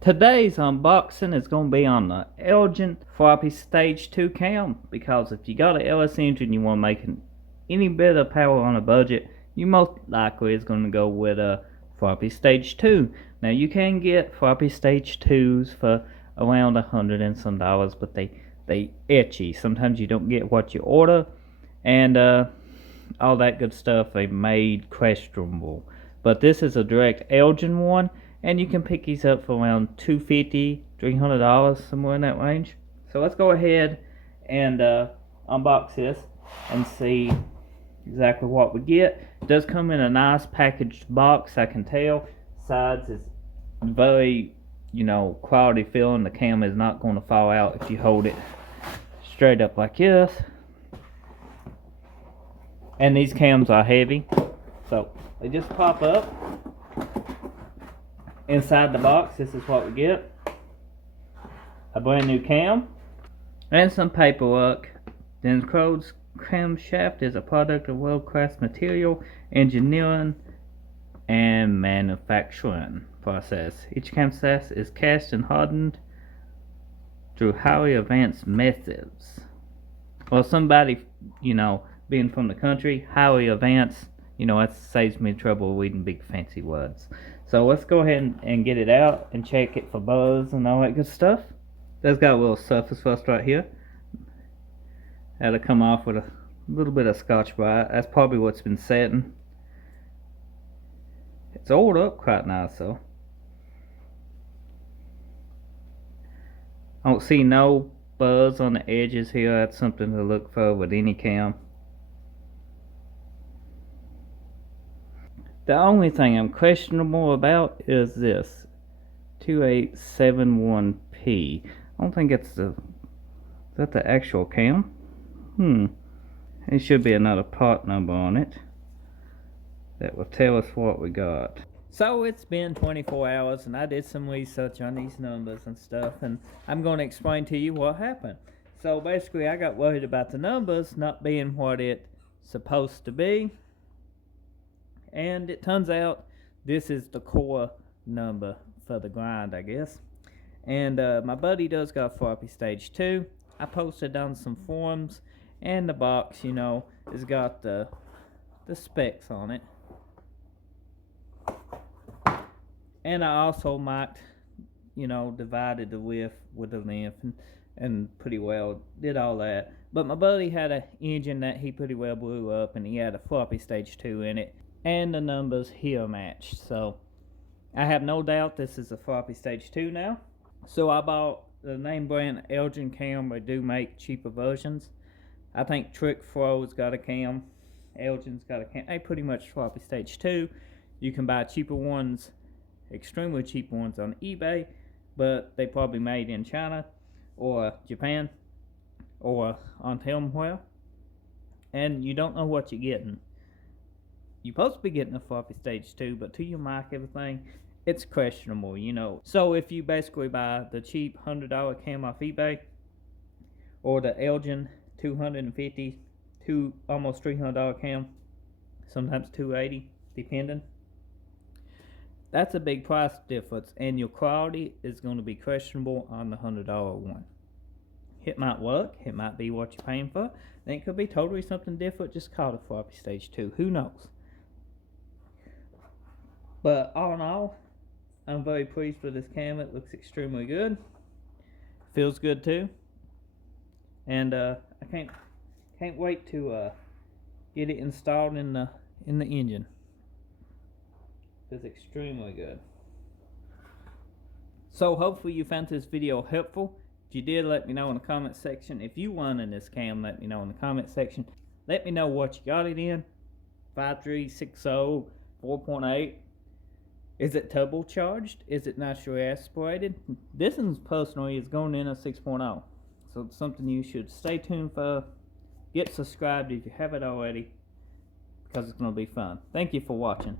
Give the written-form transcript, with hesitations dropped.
Today's unboxing is going to be on the Elgin Sloppy Stage 2 Cam, because if you got an LS engine you want to make any bit of power on a budget, you most likely is going to go with a Sloppy Stage 2. Now you can get Sloppy Stage 2s for around $100 and some, but they itchy. Sometimes you don't get what you order, and all that good stuff they made questionable. But this is a direct Elgin one, and you can pick these up for around $250, $300, somewhere in that range. So let's go ahead and unbox this and see exactly what we get. It does come in a nice packaged box, I can tell. Sides is very, quality feeling. The cam is not going to fall out if you hold it straight up like this. And these cams are heavy, so they just pop up. Inside the box, this is what we get: a brand new cam and some paperwork. The enclosed camshaft is a product of world-class material engineering and manufacturing process. Each camshaft is cast and hardened through highly advanced methods. Well, somebody, being from the country, highly advanced, that saves me trouble reading big fancy words. So let's go ahead and get it out and check it for buzz and all that good stuff. That's got a little surface rust right here. That'll come off with a little bit of Scotch-Brite. That's probably what's been setting. It's oiled up quite nice though. I don't see no buzz on the edges here. That's something to look for with any cam. The only thing I'm questionable about is this 2871P. I don't think it's is that the actual cam? There should be another part number on it that will tell us what we got. So it's been 24 hours and I did some research on these numbers and stuff, and I'm going to explain to you what happened. So basically I got worried about the numbers not being what it's supposed to be, and it turns out this is the core number for the grind, I guess. And my buddy does got Sloppy Stage 2. I posted on some forums, and the box, has got the specs on it. And I also marked, divided the width with the length and pretty well did all that. But my buddy had an engine that he pretty well blew up, and he had a Sloppy Stage 2 in it, and the numbers here matched. So I have no doubt this is a Sloppy Stage 2 now. So I bought the name brand Elgin cam. They do make cheaper versions. I think Trick Throw's got a cam. Elgin's got a cam. They pretty much Sloppy Stage 2. You can buy cheaper ones, extremely cheap ones on eBay, but they probably made in China or Japan or on Helmware, and you don't know what you're getting. You're supposed to be getting a Sloppy Stage 2, but till you mark everything, it's questionable, So if you basically buy the cheap $100 cam off eBay, or the Elgin $250 to almost $300 cam, sometimes $280 depending, that's a big price difference, and your quality is going to be questionable on the $100 one. It might work, it might be what you're paying for, then it could be totally something different, just called a Sloppy Stage 2, who knows. But all in all, I'm very pleased with this cam. It looks extremely good, feels good too, and I can't wait to get it installed in the engine. It's extremely good. So hopefully you found this video helpful. If you did, let me know in the comment section. If you wanted this cam, let me know in the comment section. Let me know what you got it in. 5360, 4.8. Is it turbocharged? Is it naturally aspirated? This one personally is going in a 6.0. So it's something you should stay tuned for. Get subscribed if you haven't already, because it's going to be fun. Thank you for watching.